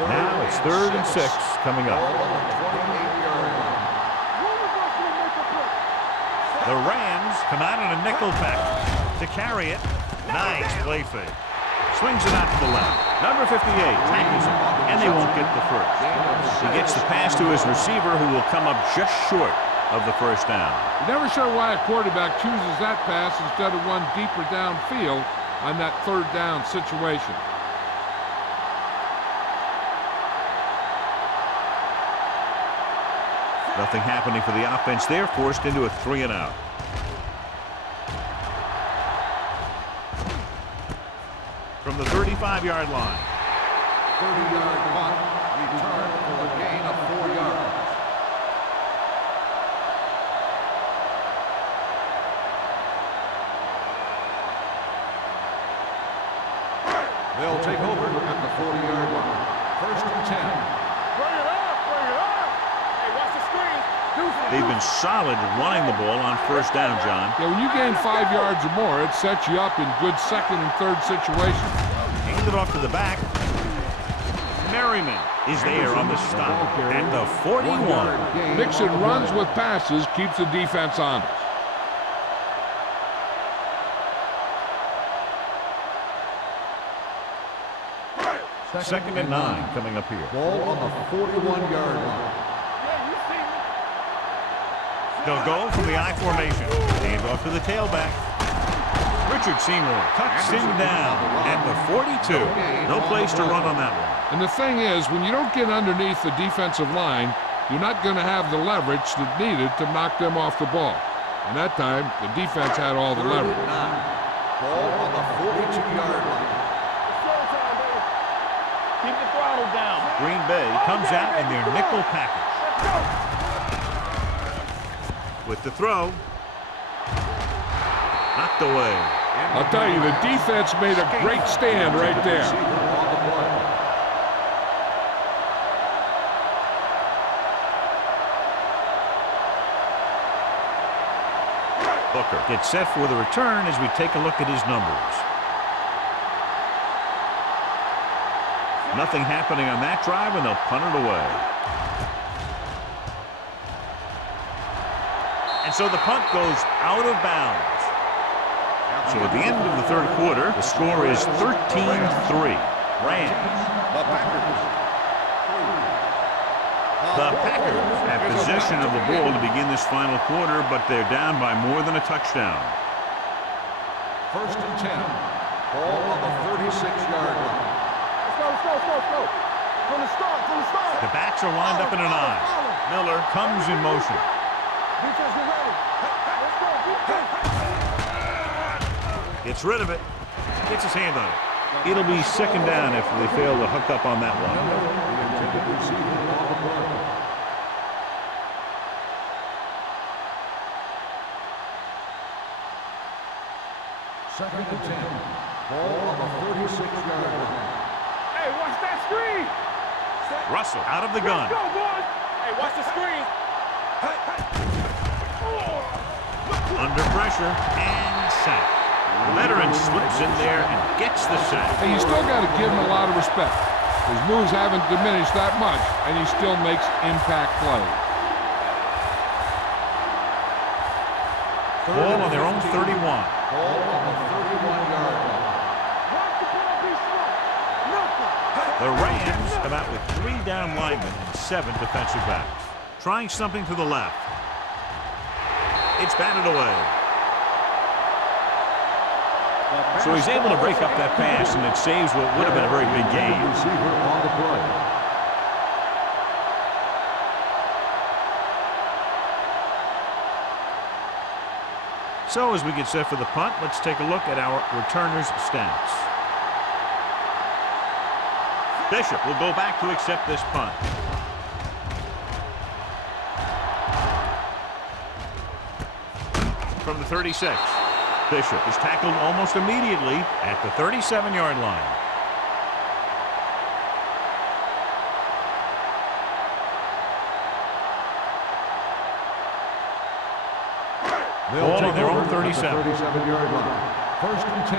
Now it's 3rd and 6 coming up. Ball on the 28-yard line. The Rams come out in a nickel pack to carry it. Nice play fake. Swings it out to the left. Number 58 tackles it, and they won't get the first. He gets the pass to his receiver, who will come up just short of the first down. Never sure why a quarterback chooses that pass instead of one deeper downfield on that third down situation. Nothing happening for the offense there, forced into a 3 and out. From the 35-yard line. 30-yard punt. Return for a gain of 4 yards. They'll take over at the 40-yard line. First and 10. Bring it up. Hey, watch the screen. They've been solid running the ball on first down, John. Yeah, when you gain 5 yards or more, it sets you up in good second and third situations. Hand it off to the back. Merriman is there on the stop at the 41. Mixing runs with passes keeps the defense honest. Second and 9 coming up here. Ball on the 41-yard line. They'll go from the I formation. Hand off to the tailback. Richard Seymour cuts him down at the 42. No place to run on that one. And the thing is, when you don't get underneath the defensive line, you're not going to have the leverage that needed to knock them off the ball. And that time, the defense had all the leverage. Ball on the 42-yard line. Keep the throttle down. Green Bay comes out in their nickel package. With the throw. Knocked away. I'll tell you, the defense made a great stand right there. Booker gets set for the return as we take a look at his numbers. Nothing happening on that drive, and they'll punt it away. And so the punt goes out of bounds. So at the end of the third quarter, the score is 13-3. Rams. The Packers have possession of the ball to begin this final quarter, but they're down by more than a touchdown. First and 10. Ball on the 36-yard line. Let's go. From the start. The backs are lined up in an I. Miller comes in motion. Defense, get ready. Let's go. Gets rid of it. Gets his hand on it. It'll be second down if they fail to hook up on that one. Second and 10. Ball on the 36-yard line. Hey, watch that screen. Russell out of the gun. Let's go, boys. Hey, watch the screen. Under pressure and sack. The veteran slips in there and gets the sack. And you still got to give him a lot of respect. His moves haven't diminished that much, and he still makes impact plays. Ball on their own 31. Ball on the 31-yard line. The Rams come out with 3 down linemen and 7 defensive backs. Trying something to the left. It's batted away. So he's able to break up that pass, and it saves what would have been a very big game. Receiver on the play. So as we get set for the punt, let's take a look at our returners' stats. Bishop will go back to accept this punt. From the 36. Bishop is tackled almost immediately at the 37-yard line. Ball on their own 37. 37-yard line. First and 10.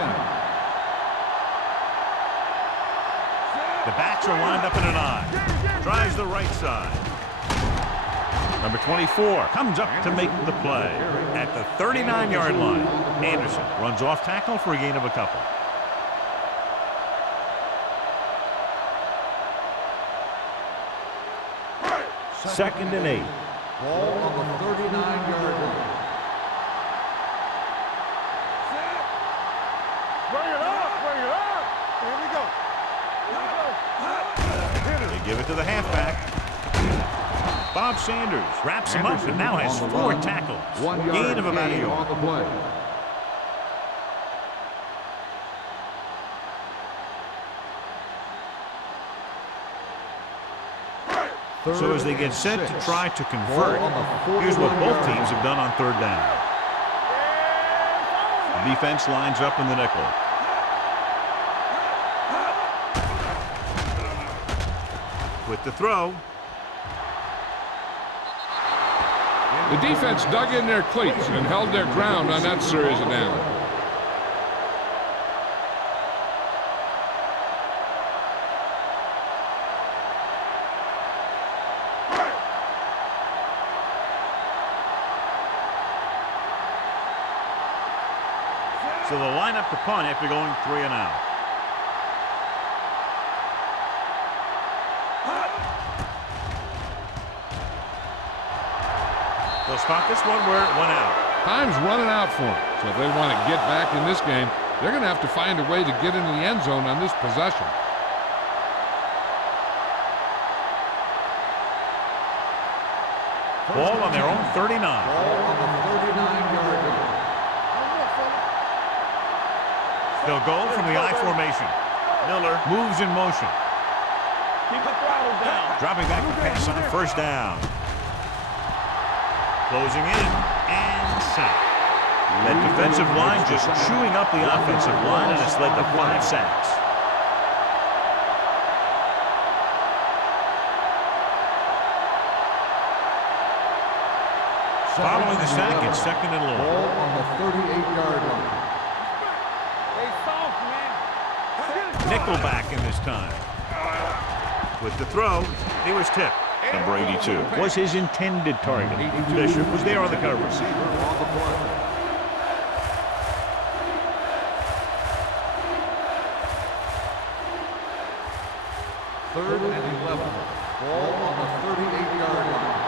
The backs are lined up in an I. Tries the right side. Number 24 comes up to make the play at the 39-yard line. Anderson runs off tackle for a gain of a couple. Second and 8. Ball on the 39-yard line. Bring it up. Here we go. They give it to the halfback. Bob Sanders wraps him up and now has 4 tackles. 1 yard Gain of about a on yard. the play. So as they get set to try to convert, here's what both teams have done on third down. The defense lines up in the nickel. With the throw. The defense dug in their cleats and held their ground on that series of downs. So they'll line up to punt after going 3 and out. They'll spot this one where it went out. Time's running out for them. So if they want to get back in this game, they're going to have to find a way to get into the end zone on this possession. Ball on their own 39. Ball on the 39-yard line. They'll go from the I formation. Miller moves in motion. Keep the throttle down. Dropping back to pass on first down. Closing in and sack. That defensive line just chewing up the offensive line, and it's led to 5 sacks. Following the sack, it's 2nd and long. Ball on the 38-yard line. Hey, soft, man. Nickelback in this time. With the throw, he was tipped. Number 82 was his intended target. Bishop was there on the coverage. Receiver on the play. Third and 11. Ball on the 38-yard line.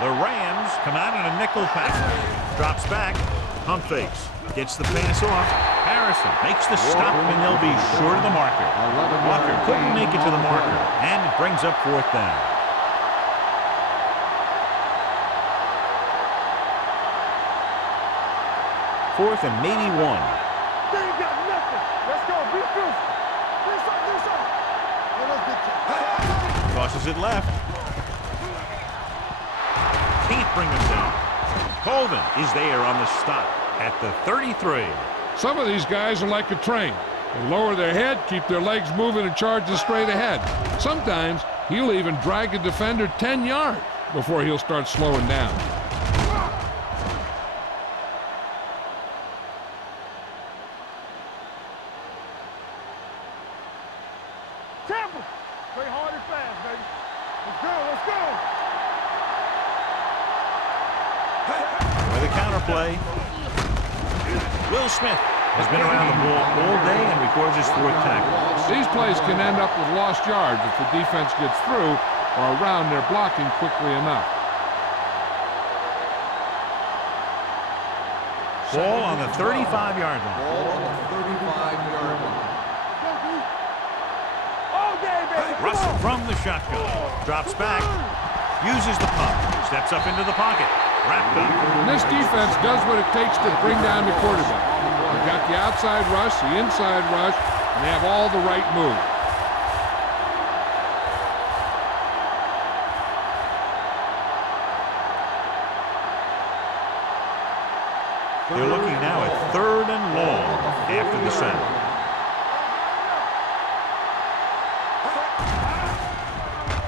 The Rams come out in a nickel package. Drops back. Pump fakes. Gets the pass off. Harrison makes the stop, and they'll be short of the marker. Walker couldn't make it to the marker, and it brings up 4th down. Fourth and maybe 1. They ain't got nothing. Let's go. Be physical. This up. Tosses it left. Can't bring him down. Colvin is there on the stop at the 33. Some of these guys are like a train. They lower their head, keep their legs moving, and charge straight ahead. Sometimes he'll even drag a defender 10 yards before he'll start slowing down. Temple. Play hard and fast, baby. Let's go. With a counterplay. Will Smith has been around the ball all day and records his 4th tackle. These plays can end up with lost yards if the defense gets through or around their blocking quickly enough. Ball on the 35-yard line. Ball on the 35-yard line. All day, baby. Russell from the shotgun. Drops back. Uses the pump. Steps up into the pocket. Wrapped up. And this defense does what it takes to bring down the quarterback. They've got the outside rush, the inside rush, and they have all the right moves. They're looking now at 3rd and long after the sack.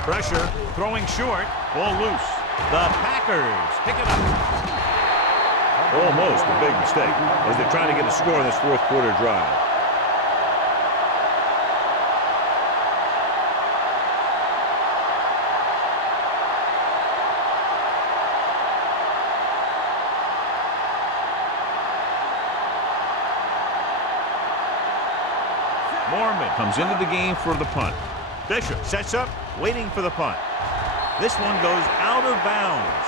Pressure, throwing short, ball loose. The Packers pick it up. Almost a big mistake as they're trying to get a score in this 4th quarter drive. Mormon comes into the game for the punt. Bishop sets up, waiting for the punt. This one goes out of bounds.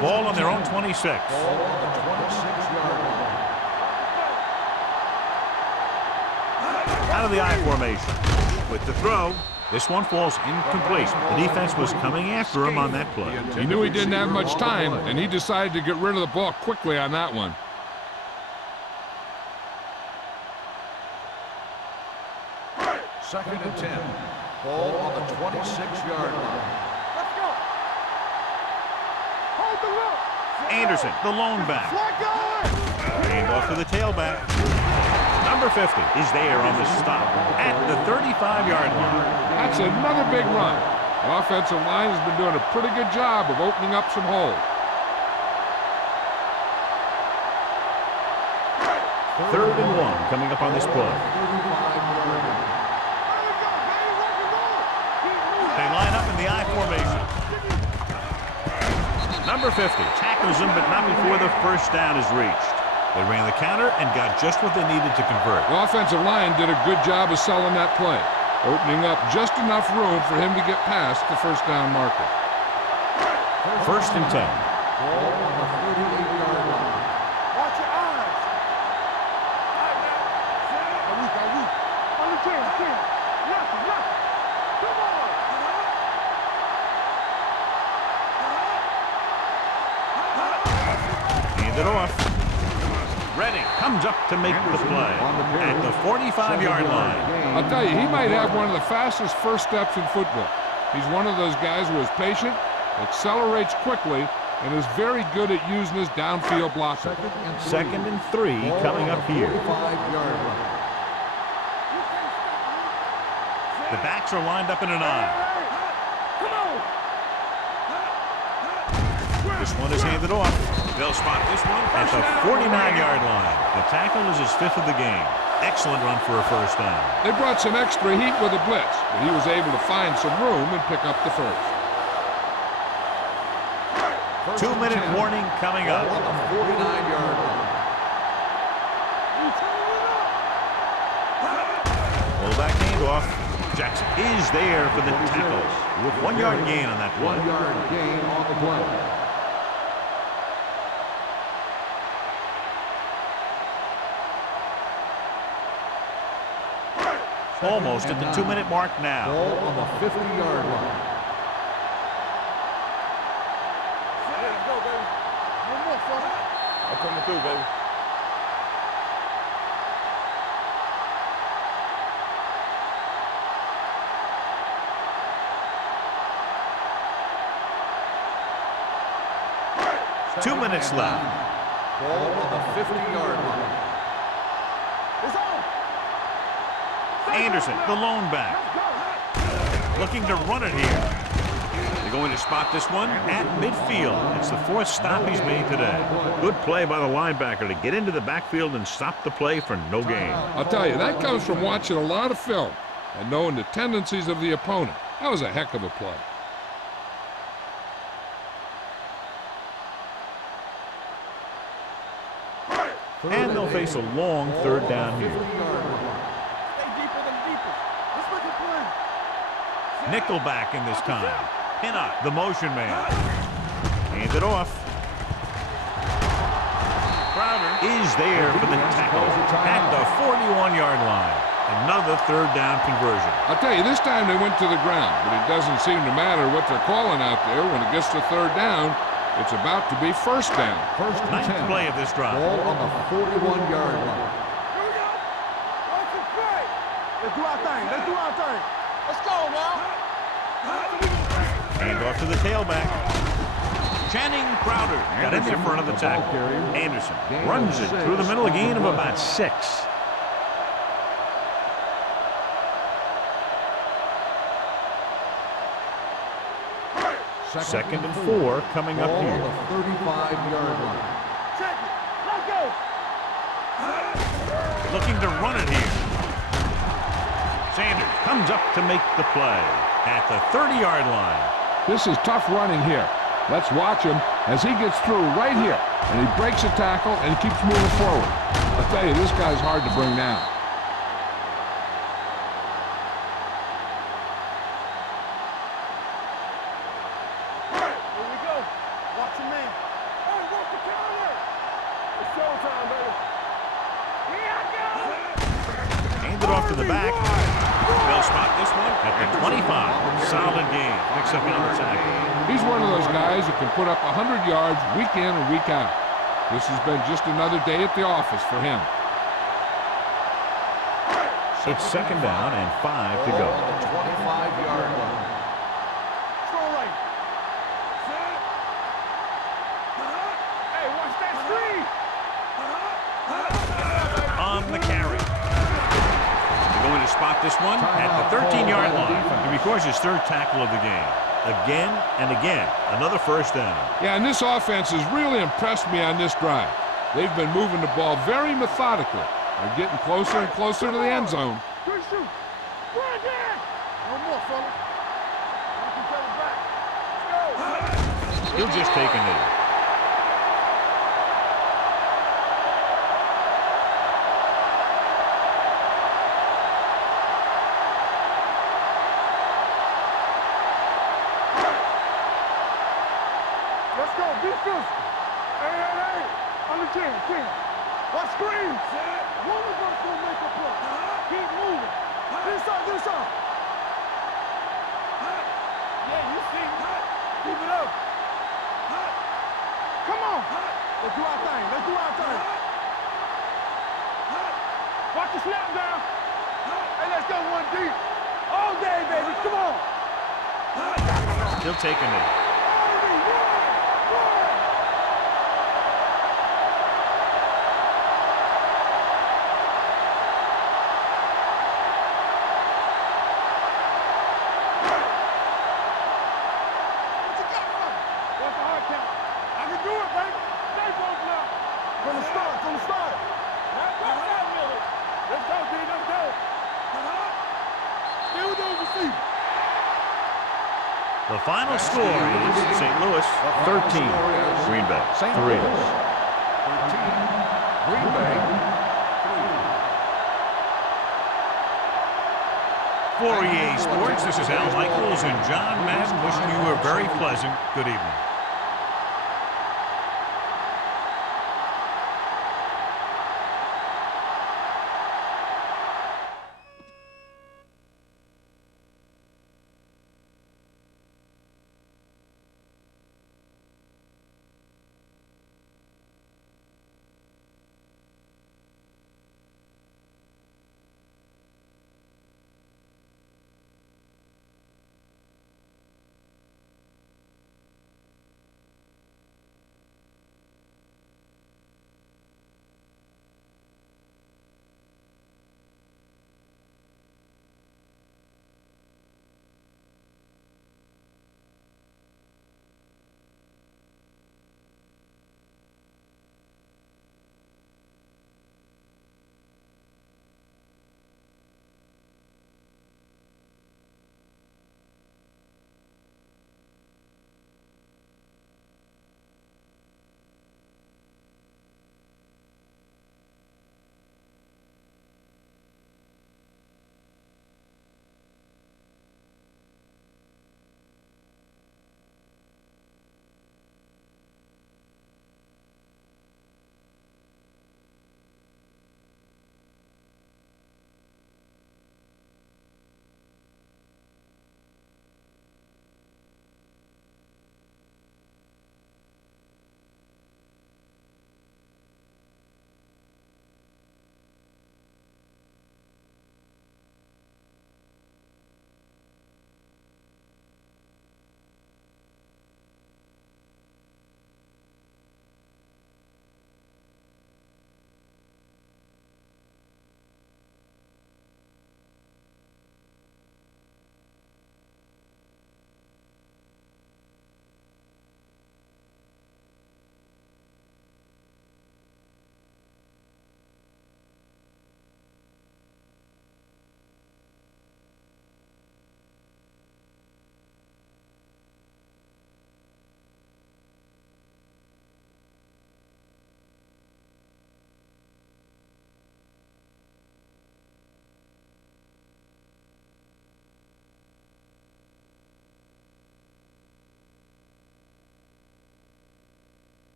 Ball on their own 26. Ball on the 26-yard line. Out of the I formation. With the throw, this one falls incomplete. The defense was coming after him on that play. He knew he didn't have much time, and he decided to get rid of the ball quickly on that one. Second and 10. Ball on the 26-yard line. Let's go. Hold the look. Anderson, the lone back. Flag going. Hand off to the tailback. Number 50 is there on the stop at the 35-yard line. That's another big run. The offensive line has been doing a pretty good job of opening up some holes. 3rd and 1 coming up on this play. They line up in the I formation. Number 50 tackles him, but not before the first down is reached. They ran the counter and got just what they needed to convert. The offensive line did a good job of selling that play, opening up just enough room for him to get past the first down marker. 1st and 10. Ball on the 38-yard line. Watch your eyes. All right, now. On the 10. Left. Come on. Hand it off. Redding comes up to make the play at the 45-yard line. I'll tell you, he might have one of the fastest first steps in football. He's one of those guys who is patient, accelerates quickly, and is very good at using his downfield blocking. 2nd and 3 coming up here. 45-yard line. The backs are lined up in an I. This one is handed off. They'll spot this one at the 49-yard line. The tackle is his 5th of the game. Excellent run for a first down. They brought some extra heat with the blitz, but he was able to find some room and pick up the first. 2-minute warning coming up. Ball on the 49-yard line. Fullback handoff. Jackson is there for the tackle with 1-yard gain on that play. 1-yard gain on the play. Almost at the 2-minute mark now. Ball on the 50-yard line. Let's go, baby. One more, fella. I'm coming through, baby. Two minutes left. Ball on the 50-yard line. It's on. Anderson, the lone back, looking to run it here. They're going to spot this one at midfield. It's the 4th stop he's made today. Good play by the linebacker to get into the backfield and stop the play for no gain. I'll tell you, that comes from watching a lot of film and knowing the tendencies of the opponent. That was a heck of a play. And they'll face a long 3rd down here. Stay deeper than deepest. Let's make it play. Nickelback in this time. Pinnock, the motion man. Hand it off. Crowder is there for the tackle at the 41-yard line. Another 3rd down conversion. I'll tell you, this time they went to the ground, but it doesn't seem to matter what they're calling out there. When it gets to 3rd down, it's about to be 1st down. 1st and 10. 9th play of this drive. Ball on the 41-yard line. Here we go. Watch it play. Let's do our thing. Let's go now. Hand off to the tailback. Channing Crowder got in there for another tackle. Anderson runs it through the middle, a gain of about 6. Second and 4 coming up Ball on here. the 35-yard line. Check it. Let's go. Looking to run it here. Sanders comes up to make the play at the 30-yard line. This is tough running here. Let's watch him as he gets through right here. And he breaks a tackle and keeps moving forward. I'll tell you, this guy's hard to bring down. Here we go. Watch your man. Hey, walk the counter. It's showtime, baby. Here I go. Hand it off to the back. They'll spot this one at the 25. Solid game. Picks up another tackle. He's one of those guys that can put up 100 yards week in and week out. This has been just another day at the office for him. It's 2nd down and 5 to go. Ball on the 25-yard line. Throw right. Hey, watch that screen. On the carry. They're going to spot this one at the 13-yard line. He records his 3rd tackle of the game. Again and again, another 1st down. Yeah, and this offense has really impressed me on this drive. They've been moving the ball very methodically. They're getting closer and closer to the end zone. Good shoot. Brandon! No more, fellas. Knock each other back. Let's go. He'll just take a knee. Let's go. Be physical. Hey. On the 10. Watch screen. One of us will make a play. Keep moving. This up. Yeah, you see. Keep it up. Come on. Let's do our thing. Watch the snap down. Hey, let's go one deep. All day, baby. Come on. He'll take a knee. From the start. Let's go, D. Let's go. Still those receivers. The final score is St. Louis 13, Green Bay St. 3. Louis 13, Green Bay 3. For EA Sports, this is Al Michaels and John Madden wishing you a very pleasant good evening.